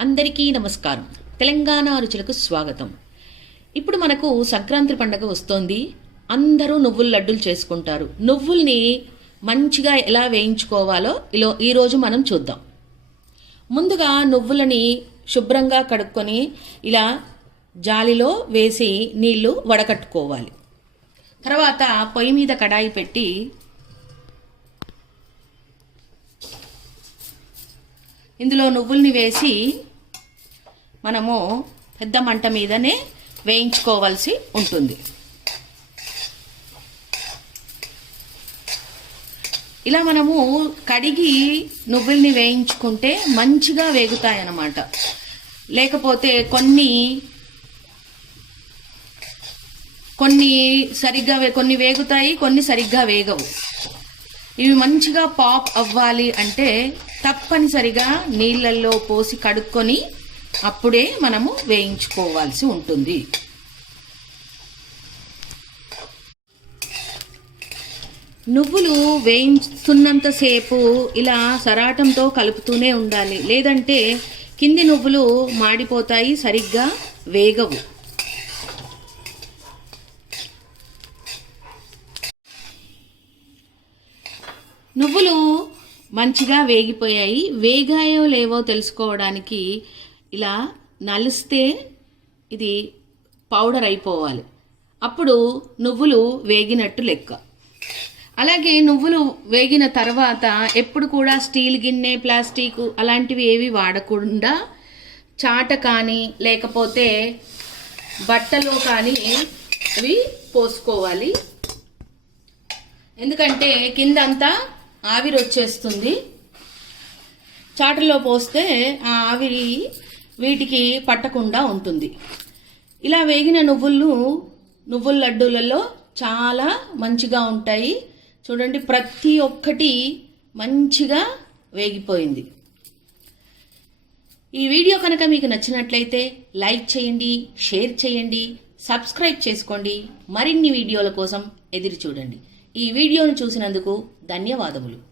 అందరికీ నమస్కారం. తెలంగాణ రుచులకు స్వాగతం. ఇప్పుడు మనకు సంక్రాంతి పండగ వస్తోంది. అందరూ నువ్వుల లడ్డూలు చేసుకుంటారు. నువ్వుల్ని మంచిగా ఎలా వేయించుకోవాలో ఇలా ఈరోజు మనం చూద్దాం. ముందుగా నువ్వులని శుభ్రంగా కడుక్కొని ఇలా జాలిలో వేసి నీళ్ళు వడకట్టుకోవాలి. తర్వాత పొయ్యి మీద కడాయి పెట్టి ఇందులో నువ్వుల్ని వేసి మనము పెద్ద మంట మీదనే వేయించుకోవాల్సి ఉంటుంది. ఇలా మనము కడిగి నువ్వుల్ని వేయించుకుంటే మంచిగా వేగుతాయి అన్నమాట లేకపోతే కొన్ని కొన్ని సరిగ్గా కొన్ని వేగుతాయి కొన్ని సరిగ్గా వేగవు. ఇవి మంచిగా పాప్ అవ్వాలి అంటే తప్పనిసరిగా నీళ్ళల్లో పోసి కడుక్కొని అప్పుడే మనము వేయించుకోవాల్సి ఉంటుంది. నువ్వులు వేయించుతున్నంతసేపు ఇలా సరాటంతో కలుపుతూనే ఉండాలి. లేదంటే కింది నువ్వులు మాడిపోతాయి సరిగ్గా వేగవు. నువ్వులు మంచిగా వేగిపోయాయి. వేగాయో లేవో తెలుసుకోవడానికి ఇలా నలిస్తే ఇది పౌడర్ అయిపోవాలి. అప్పుడు నువ్వులు వేగినట్టు లెక్క. అలాగే నువ్వులు వేగిన తర్వాత ఎప్పుడు కూడా స్టీల్ గిన్నె ప్లాస్టిక్ అలాంటివి ఏవి వాడకుండా చాట కానీ లేకపోతే బట్టలో కానీ అవి పోసుకోవాలి. ఎందుకంటే కిందంతా ఆవిరి వచ్చేస్తుంది. చాటలో పోస్తే ఆ ఆవిరి వీటికి పట్టకుండా ఉంటుంది. ఇలా వేగిన నువ్వులు నువ్వుల లడ్డూలలో చాలా మంచిగా ఉంటాయి. చూడండి ప్రతి ఒక్కటి మంచిగా వేగిపోయింది. ఈ వీడియో కనుక మీకు నచ్చినట్లయితే లైక్ చేయండి షేర్ చేయండి సబ్స్క్రైబ్ చేసుకోండి. మరిన్ని వీడియోల కోసం ఎదురు చూడండి. ఈ వీడియోను చూసినందుకు ధన్యవాదములు.